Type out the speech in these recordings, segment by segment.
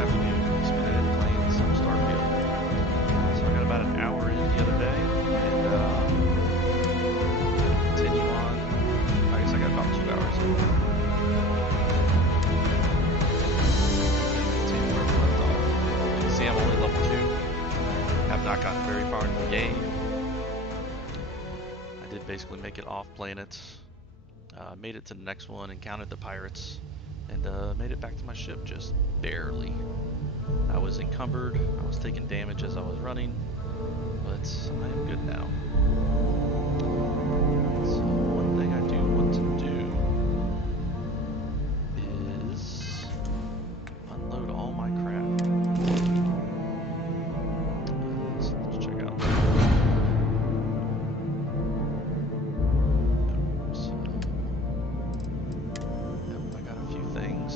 afternoon, spent it playing some Starfield. So I got about an hour in the other day, and continue on. I guess I got about 2 hours in. Continue where we left off. You can see I'm only level 2. Have not gotten very far into the game. I did basically make it off planet. Made it to the next one, encountered the pirates, and made it back to my ship just barely. I was encumbered, I was taking damage as I was running, but I am good now. So one thing I do want to do is unload all my crap. So let's check out. Oops. Yep, I got a few things.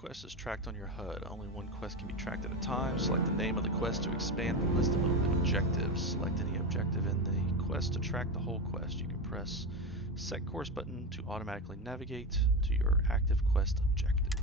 quest is tracked on your HUD. Only one quest can be tracked at a time. Select the name of the quest to expand the list of open objectives. Select any objective in the quest to track the whole quest. You can press Set Course button to automatically navigate to your active quest objective.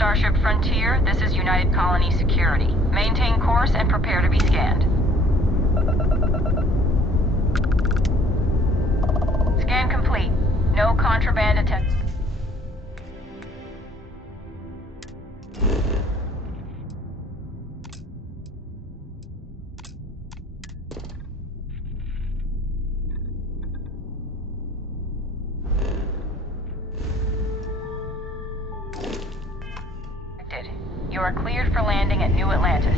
Starship Frontier, this is United Colony Security. Maintain course and prepare to be scanned. Scan complete. No contraband attempt. You are cleared for landing at New Atlantis.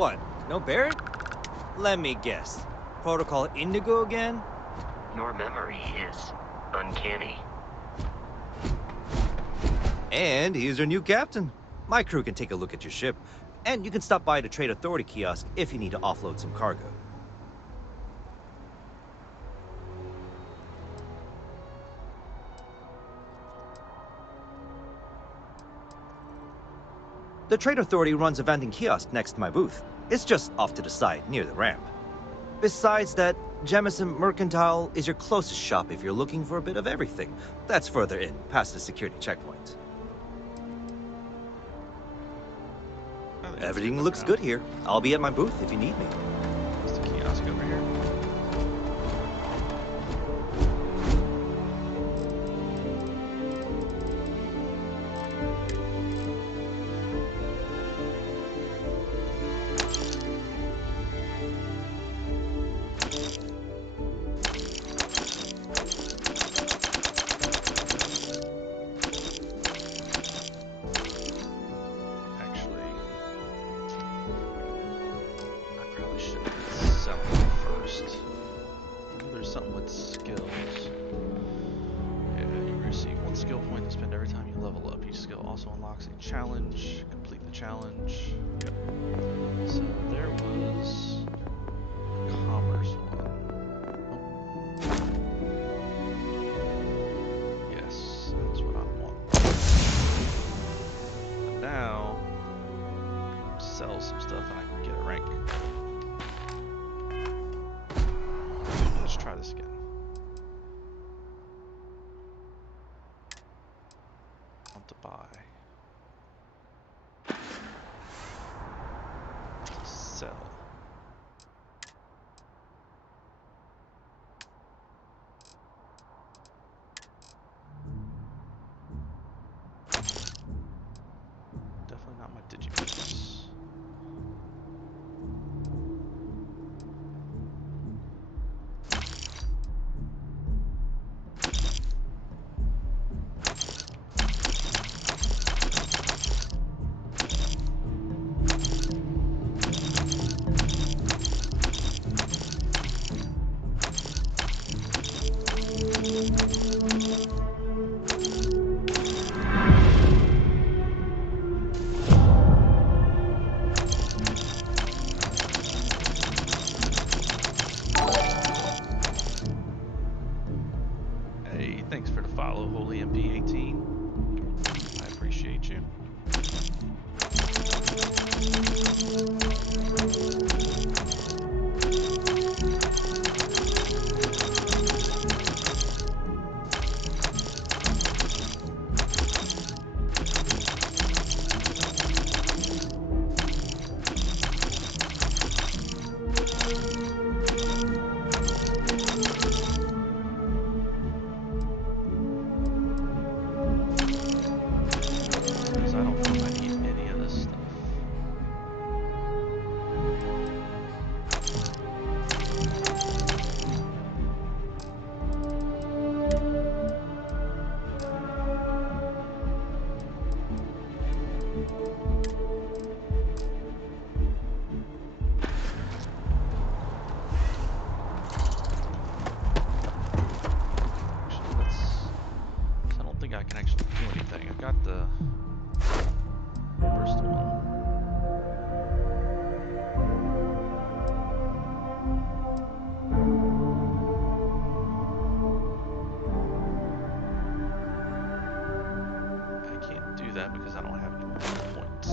What? No Barrett? Let me guess. Protocol Indigo again? Your memory is uncanny. And he's your new captain. My crew can take a look at your ship. And you can stop by the Trade Authority kiosk if you need to offload some cargo. The Trade Authority runs a vending kiosk next to my booth. It's just off to the side, near the ramp. Besides that, Jemison Mercantile is your closest shop if you're looking for a bit of everything. That's further in, past the security checkpoint. Everything looks good here. I'll be at my booth if you need me. Is the kiosk over here? challenge, complete the challenge. Yep. So there was a commerce one. Oh. Yes, that's what I want. But now, sell some stuff and I can get a rank. Let's try this again. Want to buy. To sell. Definitely not my Digimons. Hey, thanks for the follow, Holy MP18. I appreciate you. Because I don't know if I need any of this stuff. Actually, I don't think I can actually do anything. I got the first one. I can't do that because I don't have any more points.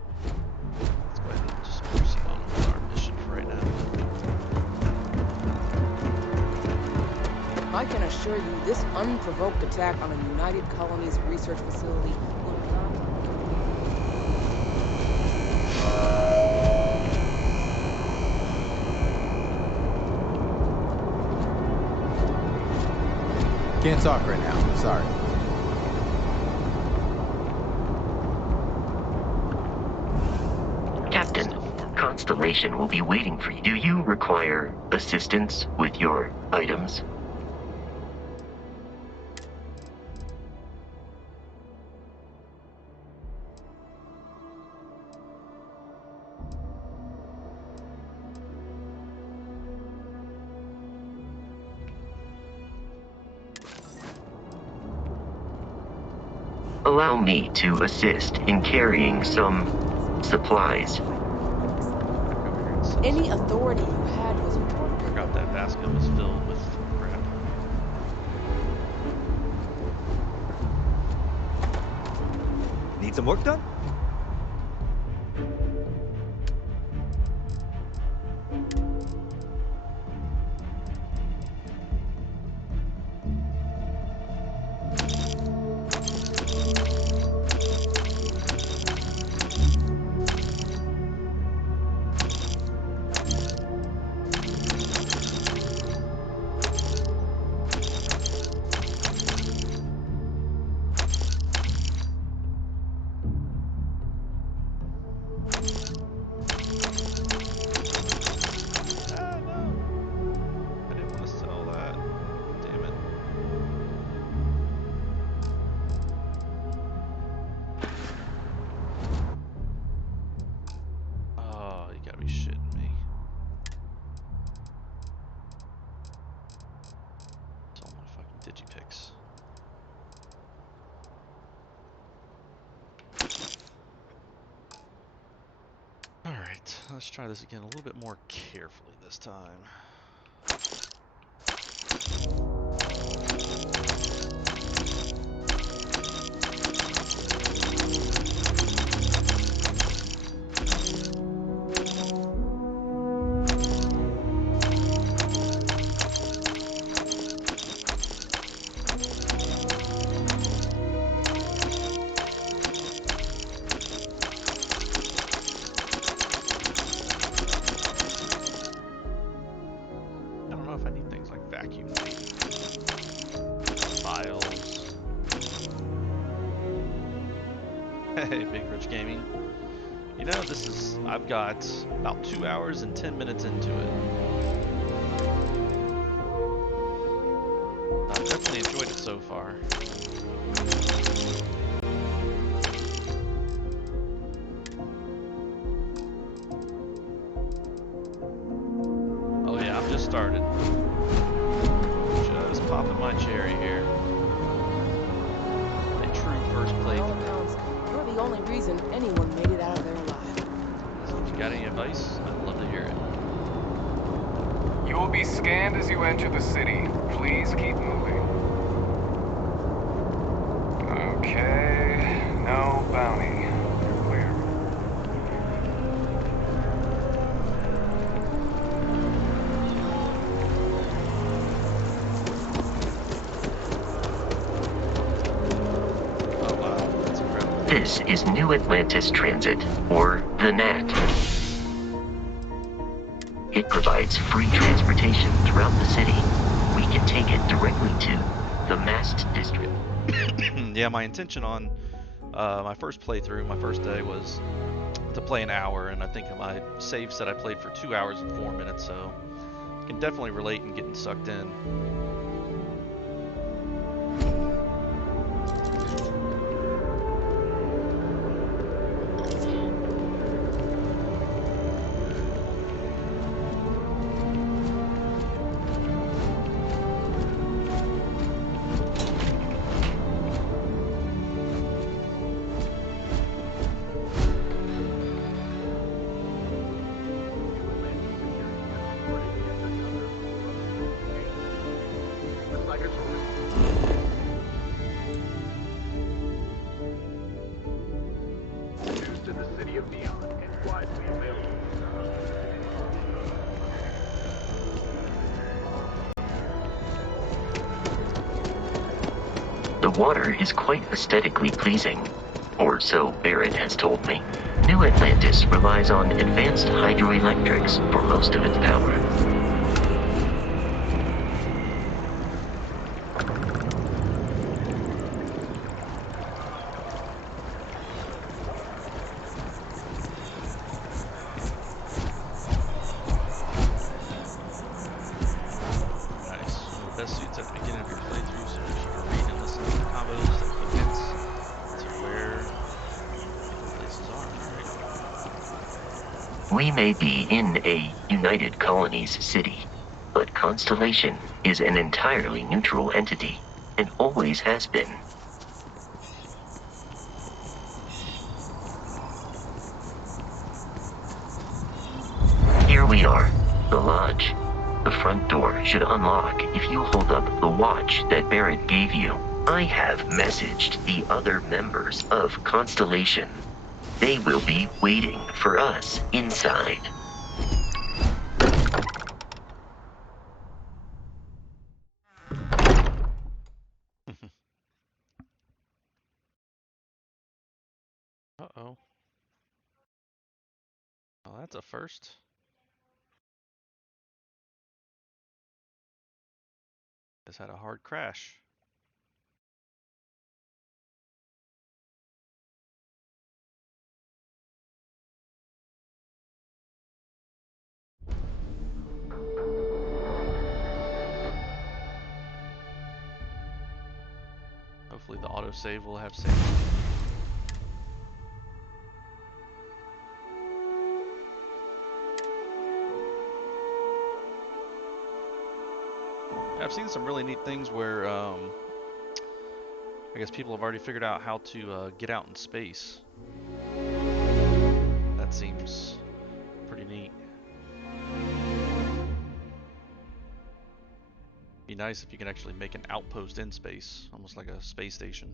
Alright. Let's go ahead and just proceed on with our mission for right now. I can assure you, this unprovoked attack on a United Colonies research facility will not... Can't talk right now. Sorry. Captain, Constellation will be waiting for you. Do you require assistance with your items? Allow me to assist in carrying some supplies. Back over here and sell Any some. authority you had was important. Forgot that basket was filled with crap. Need some work done? Let's try this again a little bit more carefully this time. Hey, Big Rich Gaming. You know, I've got about 2 hours and 10 minutes into it. I've definitely enjoyed it so far. Oh yeah, I'm just started. Just popping my cherry here. A true first playthrough. You're the only reason anyone made it out of there alive. So if you got any advice, I'd love to hear it. You will be scanned as you enter the city. Please keep moving. Okay, no bounty. You're clear. Oh wow, that's incredible. This is New Atlantis Transit, or the NAT. It provides free transportation throughout the city. We can take it directly to the Mast District. Yeah, my intention on my first playthrough, my first day, was to play an hour, and I think my save said I played for 2 hours and 4 minutes, so I can definitely relate in getting sucked in. The water is quite aesthetically pleasing, or so Barrett has told me. New Atlantis relies on advanced hydroelectrics for most of its power. Nice. One of the best suits at the beginning of your playthrough, so make sure to read and listen to the combos that give hints to where different places are. Alright. We may be in a United Colonies city, but Constellation is an entirely neutral entity, and always has been. Here we are, the lodge. The front door should unlock if you hold up the watch that Barrett gave you. I have messaged the other members of Constellation. They will be waiting for us inside. Uh-oh. Well, that's a first. Just had a hard crash. Hopefully the autosave will have saved. I've seen some really neat things where I guess people have already figured out how to get out in space. That seems pretty neat. Be nice if you can actually make an outpost in space, almost like a space station.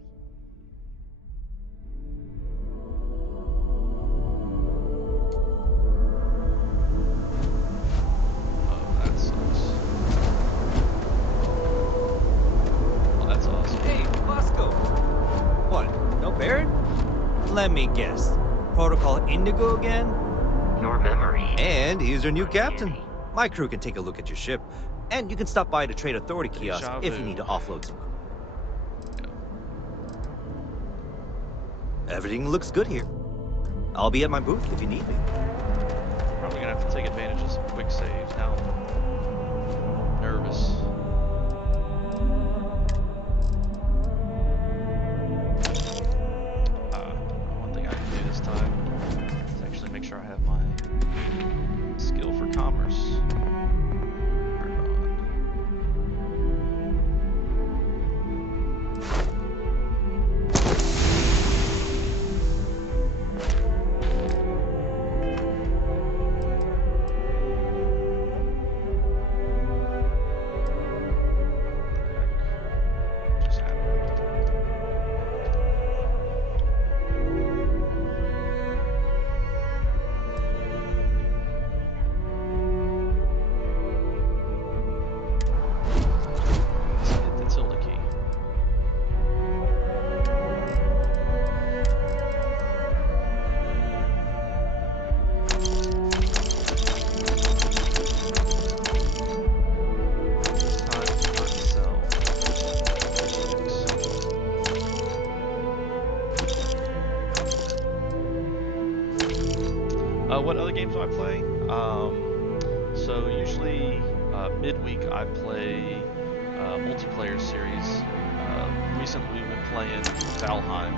Oh, that sucks. Well, that's awesome. Hey, Bosco! What, no Barrett? Let me guess. Protocol Indigo again? Your memory. And he's your new Pretty captain. handy. My crew can take a look at your ship. And you can stop by the Trade Authority kiosk Deja if you vu. need to offload some. Everything looks good here. I'll be at my booth if you need me. Probably gonna have to take advantage of some quick saves now. I'm nervous. One thing I can do this time is actually make sure I have my skill for commerce turned on. Just happened. Let's hit the tilde key. This time to not sell. What other games do I play? So usually midweek I play multiplayer series. Recently we've been playing Valheim,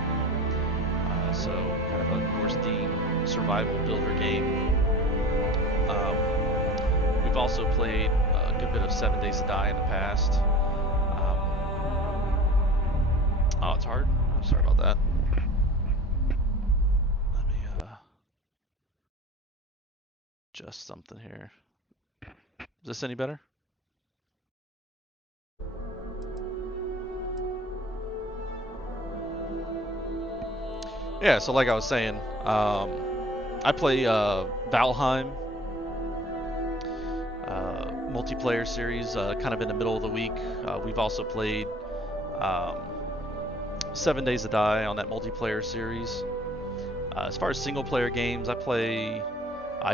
so kind of a Norse themed survival builder game. We've also played a good bit of 7 Days to Die in the past. Oh, it's hard. I'm sorry about that. Let me adjust something here. Is this any better? Yeah, so like I was saying, I play Valheim multiplayer series kind of in the middle of the week. We've also played 7 Days to Die on that multiplayer series. As far as single player games, I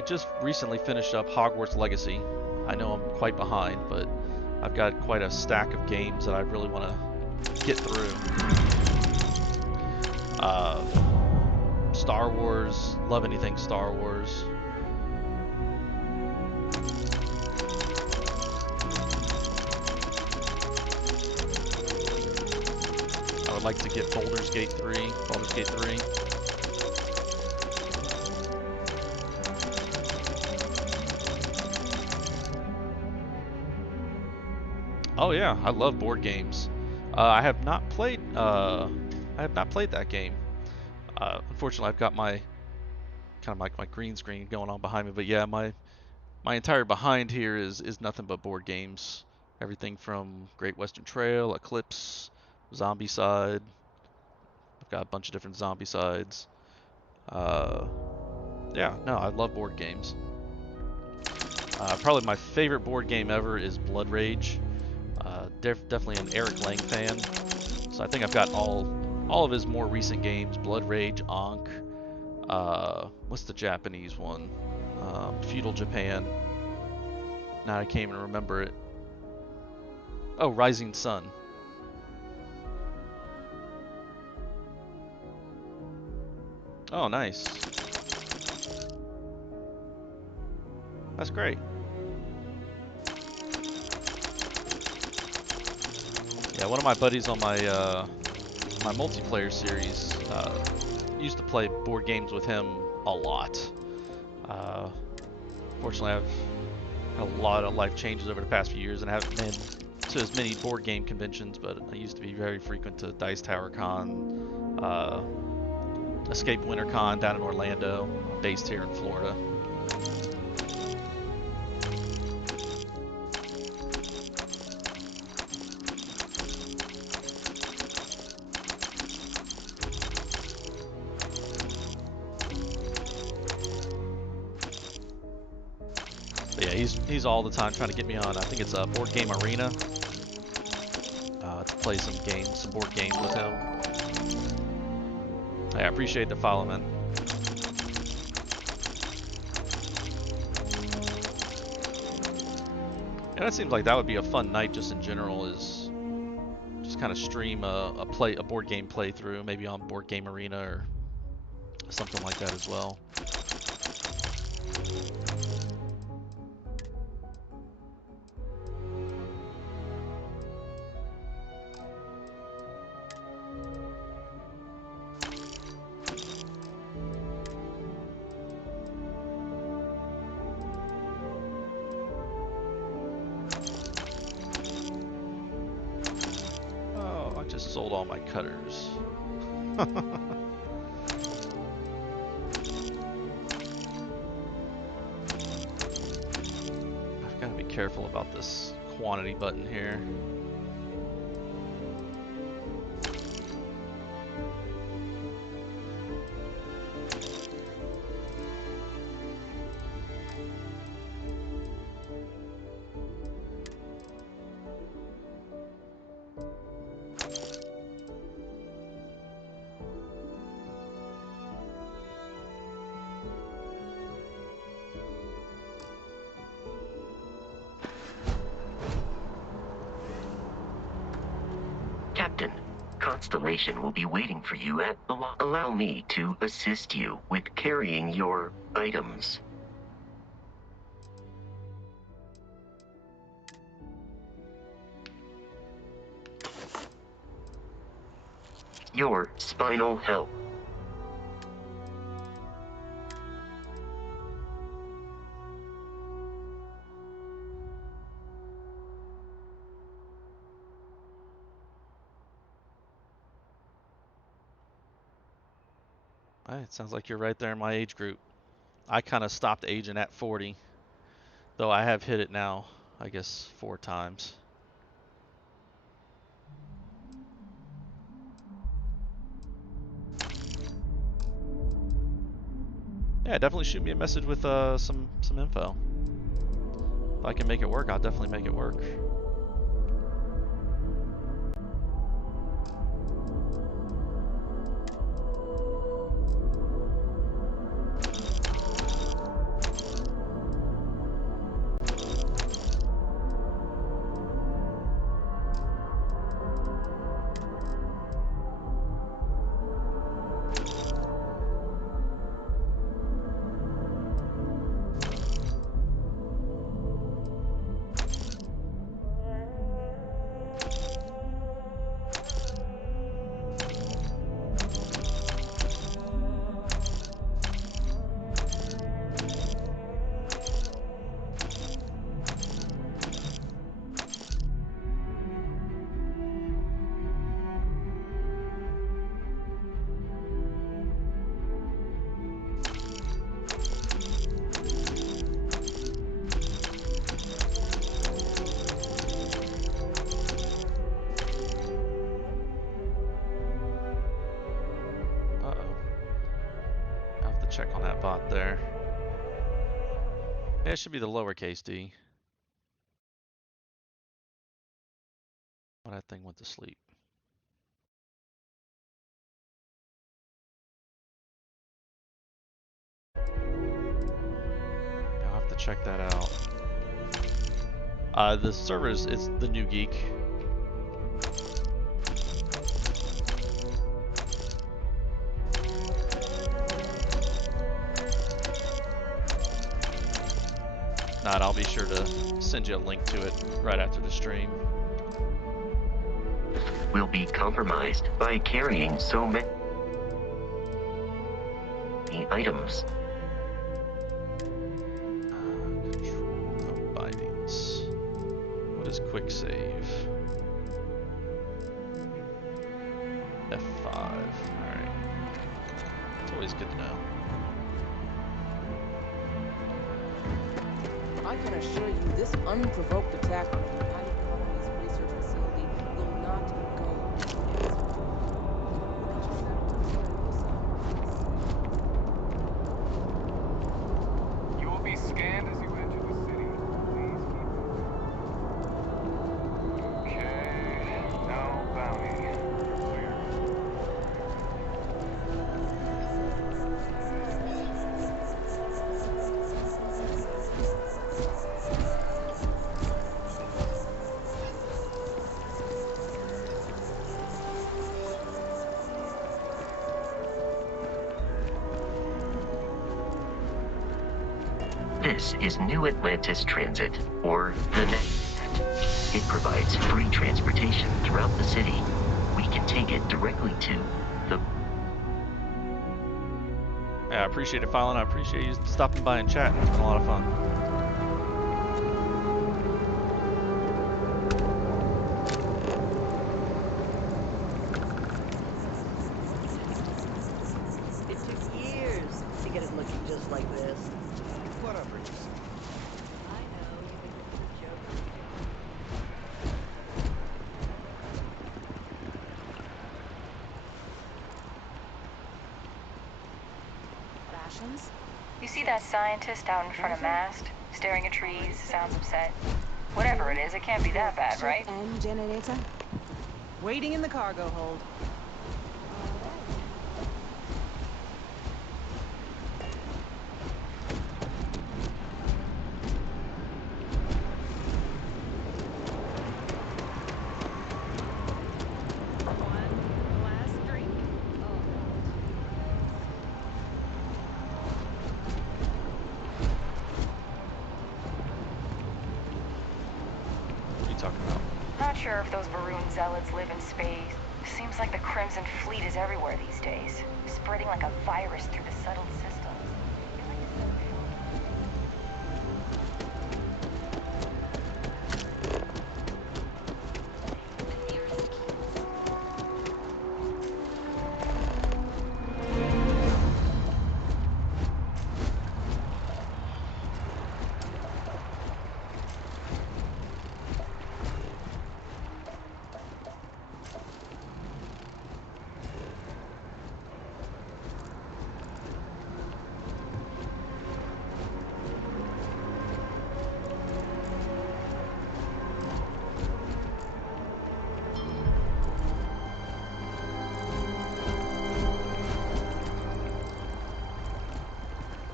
just recently finished up Hogwarts Legacy. I know I'm quite behind, but I've got quite a stack of games that I really want to get through. Star Wars, love anything Star Wars. I would like to get Baldur's Gate 3. Oh yeah, I love board games. I have not played that game. Unfortunately, I've got my my green screen going on behind me. But yeah, my entire behind here is nothing but board games. Everything from Great Western Trail, Eclipse, Zombicide. I've got a bunch of different Zombicides. Yeah, no, I love board games. Probably my favorite board game ever is Blood Rage. Definitely an Eric Lang fan. So I think I've got all of his more recent games: Blood Rage, Ankh. What's the Japanese one? Feudal Japan. Now I can't even remember it. Oh, Rising Sun. Oh, nice. That's great. Yeah, one of my buddies on my my multiplayer series used to play board games with him a lot. Fortunately, I've had a lot of life changes over the past few years and haven't been to as many board game conventions, but I used to be very frequent to Dice Tower Con, Escape Winter Con down in Orlando, based here in Florida. he's all the time trying to get me on. I think it's a board game arena to play some games, some board games with him. Hey, I appreciate the follow, man. And that seems like that would be a fun night just in general, is just kind of stream a board game playthrough, maybe on Board Game Arena or something like that as well. Oh, I just sold all my cutters. I've got to be careful about this quantity button here. Captain, Constellation will be waiting for you at the lock. Allow me to assist you with carrying your items. Your spinal health. Hey, it sounds like you're right there in my age group. I kind of stopped aging at 40, though I have hit it now, I guess, 4 times. Yeah, definitely shoot me a message with some info. If I can make it work, I'll definitely make it work. Check on that bot there. Yeah, it should be the lowercase d. But that thing went to sleep. I'll have to check that out. The server is the New Geek. Not, I'll be sure to send you a link to it right after the stream. Will be compromised by carrying so many items. Control bindings. What is quick save? F5. Alright. It's always good to know. I can assure you this unprovoked attack on the United Colonies research facility will not go easily. You will be scanned as you enter the city. This is New Atlantis Transit, or the NET. It provides free transportation throughout the city. We can take it directly to the... Yeah, I appreciate it, Fallon. I appreciate you stopping by and chatting. It's been a lot of fun. It took years to get it looking just like this. Whatever. I know, you think this is a joke. Rations? You see that scientist out in front of mast, staring at trees, sounds upset? Whatever it is, it can't be that bad, right? And generator? Waiting in the cargo hold. One last drink. What are you talking about? Not sure if those Maroon zealots live in space. Seems like the Crimson Fleet is everywhere these days, spreading like a virus through the settled systems.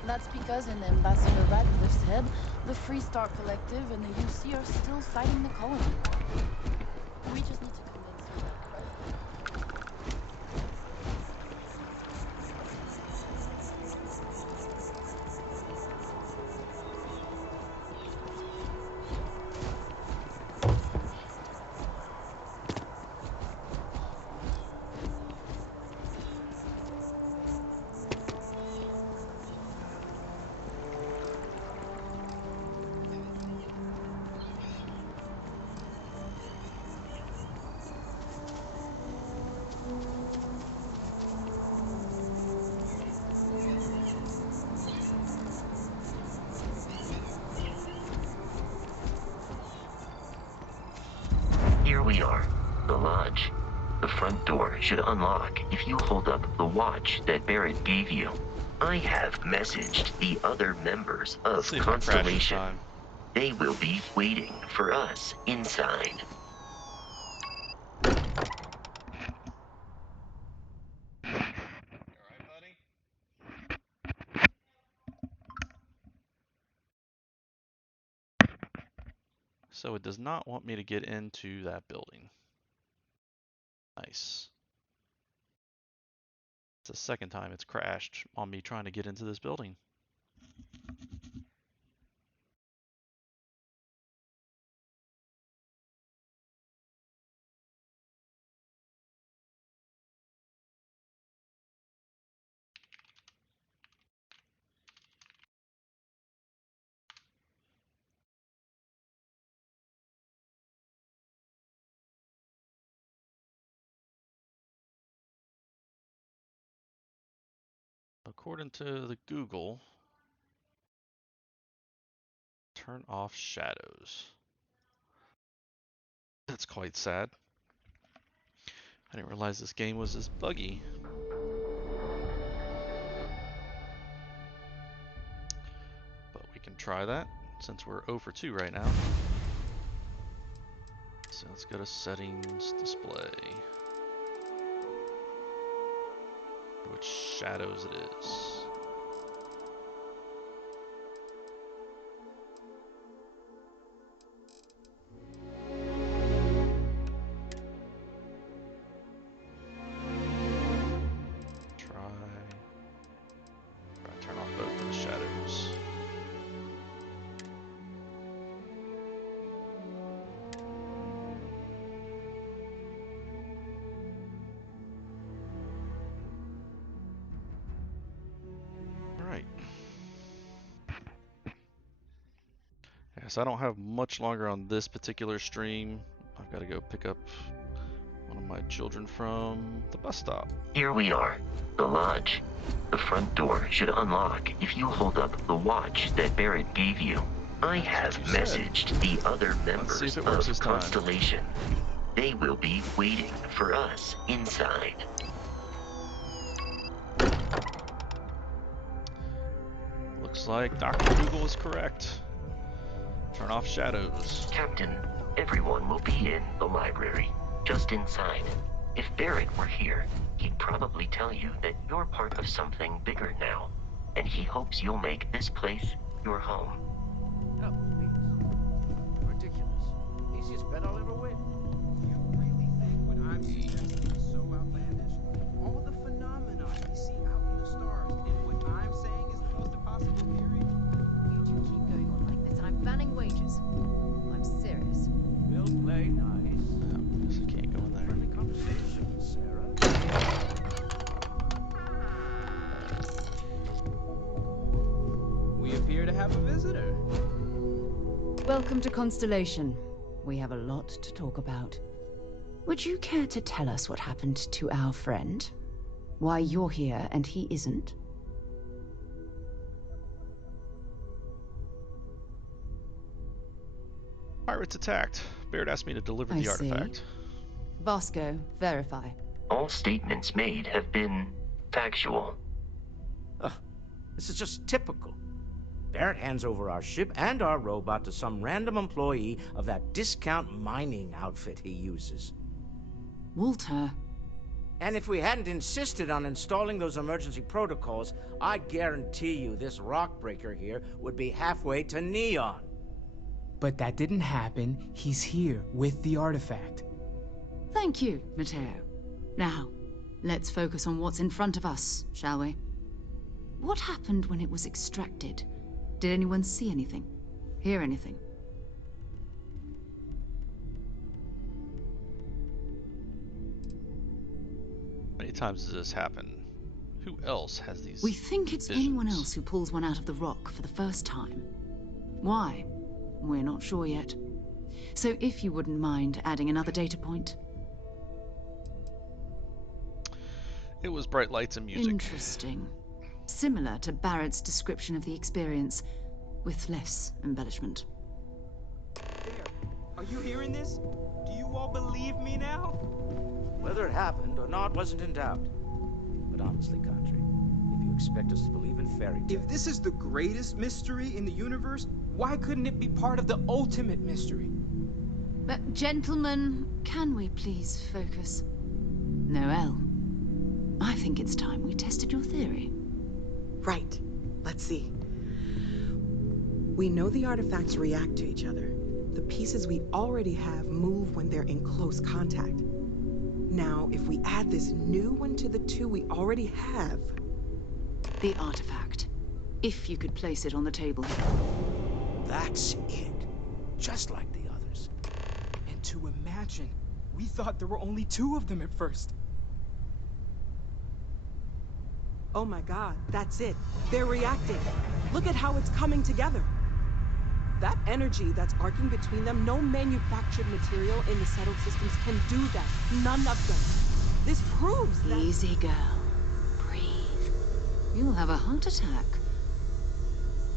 That's because in Ambassador Radcliffe's head, the Free Star Collective and the UC are still fighting the colony. We just need to convince you that President... Here we are, the lodge. The front door should unlock if you hold up the watch that Barrett gave you. I have messaged the other members of Let's see if I crash this Constellation. time. They will be waiting for us inside. So it does not want me to get into that building. Nice. It's the second time it's crashed on me trying to get into this building. According to the Google, turn off shadows. That's quite sad. I didn't realize this game was this buggy. But we can try that since we're 0 for 2 right now. So let's go to settings, display. Which shadows it is. Try turn off both of the shadows. Yeah, so I don't have much longer on this particular stream. I've got to go pick up one of my children from the bus stop. Here we are, the lodge. The front door should unlock if you hold up the watch that Barrett gave you. I have messaged the other members of Constellation. They will be waiting for us inside. Looks like Dr. Google is correct. Turn off shadows. Captain, everyone will be in the library, just inside. If Barrett were here, he'd probably tell you that you're part of something bigger now, and he hopes you'll make this place your home. Oh, please. Ridiculous. Easiest bet I'll ever win. Do you really think what I'm suggesting is so outlandish? All the phenomena we see out in the stars, and what I'm saying is the most impossible theory? You two keep going on like this, and I'm banning wages. I'm serious. We'll play nice. Oh, guess I can't go in there. Friendly conversation, Sarah. We appear to have a visitor. Welcome to Constellation. We have a lot to talk about. Would you care to tell us what happened to our friend? Why you're here and he isn't? Pirates attacked. Barrett asked me to deliver the artifact. Vasco, verify. All statements made have been factual. This is just typical. Barrett hands over our ship and our robot to some random employee of that discount mining outfit he uses. Walter. And if we hadn't insisted on installing those emergency protocols, I guarantee you this rock breaker here would be halfway to Neon. But that didn't happen. He's here with the artifact. Thank you, Matteo. Now, let's focus on what's in front of us, shall we? What happened when it was extracted? Did anyone see anything? Hear anything? How many times does this happen? Who else has these We think it's visions? anyone else who pulls one out of the rock for the first time. Why? We're not sure yet. So if you wouldn't mind adding another data point. It was bright lights and music. Interesting. Similar to Barrett's description of the experience, with less embellishment. There. Are you hearing this? Do you all believe me now? Whether it happened or not wasn't in doubt. But honestly, Country, if you expect us to believe in fairy tales... If this is the greatest mystery in the universe, why couldn't it be part of the ultimate mystery? But gentlemen, can we please focus? Noelle, I think it's time we tested your theory. Right. Let's see. We know the artifacts react to each other. The pieces we already have move when they're in close contact. Now, if we add this new one to the two we already have... The artifact. If you could place it on the table. That's it. Just like the others. And to imagine, we thought there were only 2 of them at first. Oh my god, that's it. They're reacting. Look at how it's coming together. That energy that's arcing between them, no manufactured material in the settled systems can do that. None of them. This proves that... Easy, girl. Breathe. You'll have a heart attack.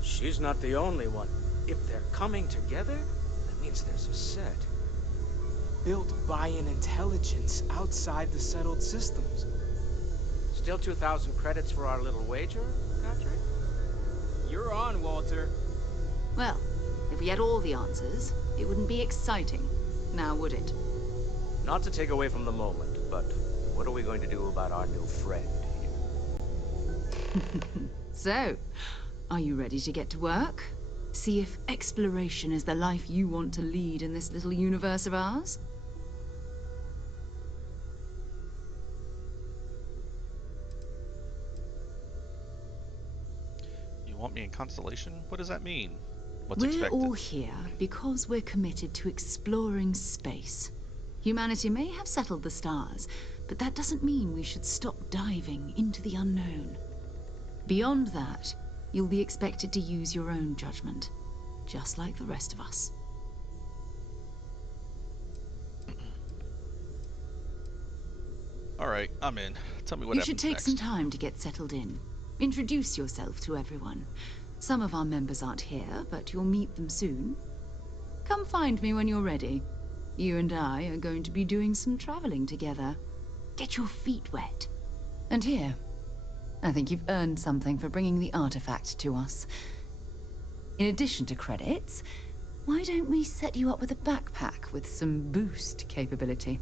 She's not the only one. If they're coming together, that means there's a set. Built by an intelligence outside the settled systems. Still 2,000 credits for our little wager, Country? You're on, Walter. Well, if we had all the answers, it wouldn't be exciting, now would it? Not to take away from the moment, but what are we going to do about our new friend here? So, are you ready to get to work? See if exploration is the life you want to lead in this little universe of ours? You want me in Constellation? What does that mean? What's We're expected? all here because we're committed to exploring space. Humanity may have settled the stars, but that doesn't mean we should stop diving into the unknown. Beyond that, you'll be expected to use your own judgment. just like the rest of us. All right, I'm in. Tell me what You should happens take next. some time to get settled in. Introduce yourself to everyone. Some of our members aren't here, but you'll meet them soon. Come find me when you're ready. You and I are going to be doing some traveling together. Get your feet wet. And here, I think you've earned something for bringing the artifact to us. In addition to credits, why don't we set you up with a backpack with some boost capability?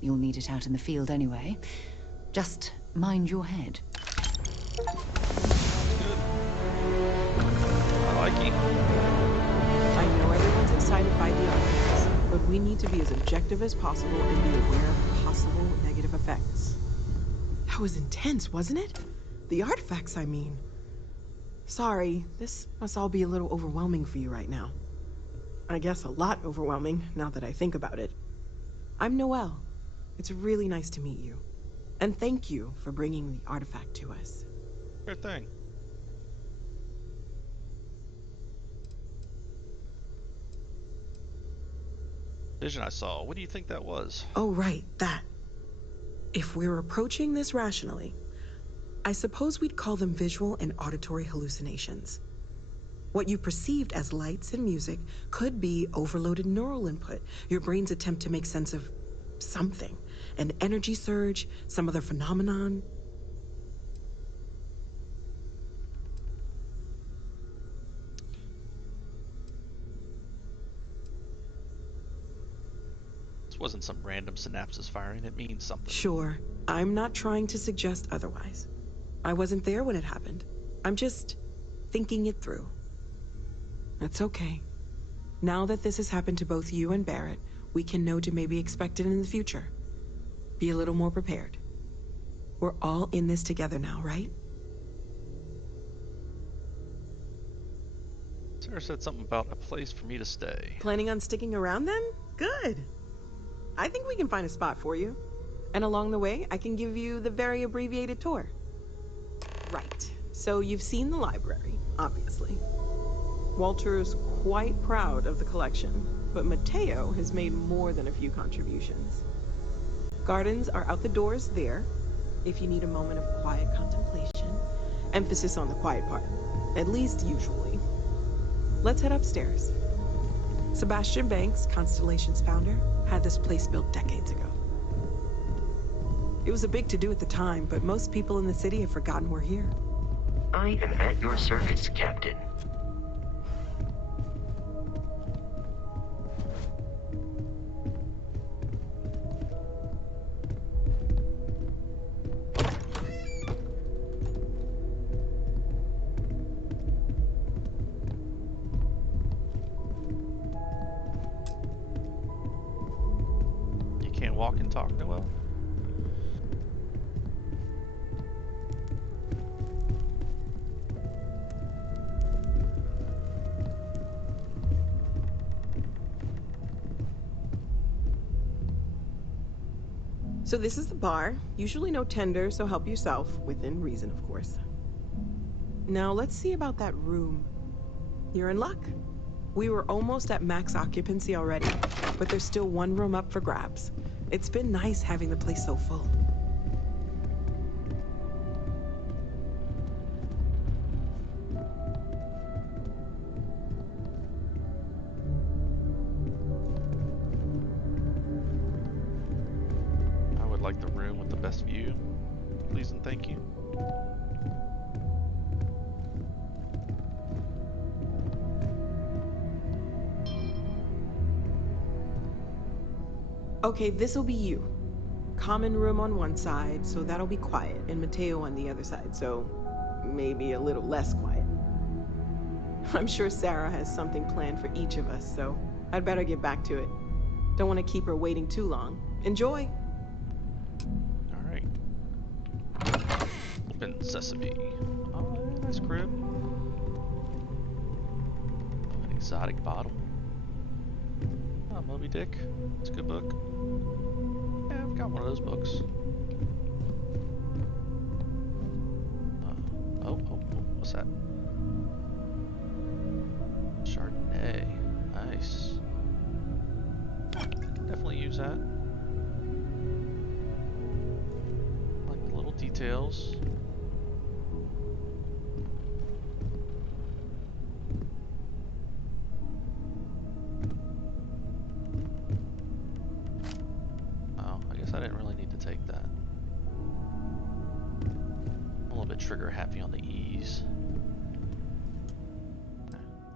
You'll need it out in the field anyway. Just mind your head. I like it. I know everyone's excited by the artifacts, but we need to be as objective as possible and be aware of possible negative effects. That was intense, wasn't it? The artifacts, I mean. Sorry, this must all be a little overwhelming for you right now. I guess a lot overwhelming, now that I think about it. I'm Noelle. It's really nice to meet you. And thank you for bringing the artifact to us. Sure thing. Vision I saw. What do you think that was? Oh, right, that. If we're approaching this rationally, I suppose we'd call them visual and auditory hallucinations. What you perceived as lights and music could be overloaded neural input, your brain's attempt to make sense of something. An energy surge, some other phenomenon. This wasn't some random synapses firing. It means something. Sure, I'm not trying to suggest otherwise. I wasn't there when it happened. I'm just thinking it through. That's okay. Now that this has happened to both you and Barrett, we can know to maybe expect it in the future. Be a little more prepared. We're all in this together now, right? Sarah said something about a place for me to stay. Planning on sticking around then? Good. I think we can find a spot for you. And along the way, I can give you the very abbreviated tour. Right. So you've seen the library, obviously. Walter's quite proud of the collection, but Mateo has made more than a few contributions. Gardens are out the doors there, if you need a moment of quiet contemplation. Emphasis on the quiet part, at least usually. Let's head upstairs. Sebastian Banks, Constellation's founder, had this place built decades ago. It was a big to-do at the time, but most people in the city have forgotten we're here. I am at your service, Captain. You can't walk and talk, Noelle? So this is the bar. Usually no tender, so help yourself, within reason, of course. Now let's see about that room. You're in luck. We were almost at max occupancy already, but there's still one room up for grabs. It's been nice having the place so full. I would like the room with the best view. Please and thank you. Okay, this'll be you. Common room on one side, so that'll be quiet, and Mateo on the other side, so maybe a little less quiet. I'm sure Sarah has something planned for each of us, so I'd better get back to it. Don't want to keep her waiting too long. Enjoy! Alright. Open sesame. Oh, nice crib. An exotic bottle. Oh, Moby Dick. It's a good book. Yeah, I've got one of those books. Oh, what's that? Sharp statues at. Like the little details. Oh, I guess I didn't really need to take that. I'm a little bit trigger happy on the E's.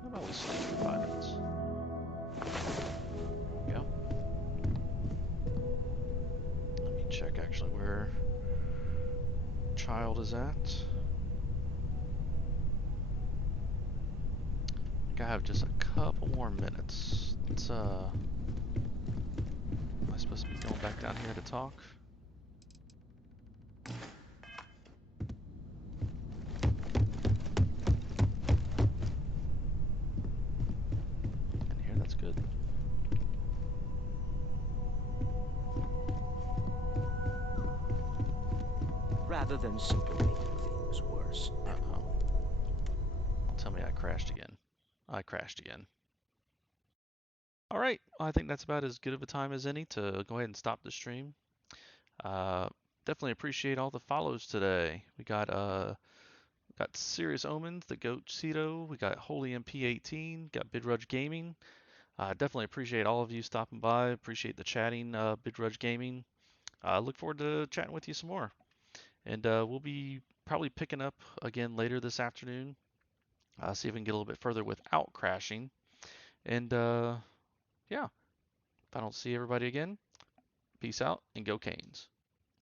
How about we sleep for 5 minutes? There we go. Let me check actually where child is at. I think I have just a couple more minutes. Let's am I supposed to be going back down here to talk? In here, that's good. Rather than simply making things worse. Uh-oh. Don't tell me I crashed again. I crashed again. All right, well, I think that's about as good of a time as any to go ahead and stop the stream. Definitely appreciate all the follows today. We got Serious Omens, the Goat Ceto, we got Holy MP18, got Bidrudge Gaming. Definitely appreciate all of you stopping by. Appreciate the chatting, Bidrudge Gaming. Look forward to chatting with you some more. And we'll be probably picking up again later this afternoon. See if we can get a little bit further without crashing. And yeah, if I don't see everybody again, peace out and go Canes.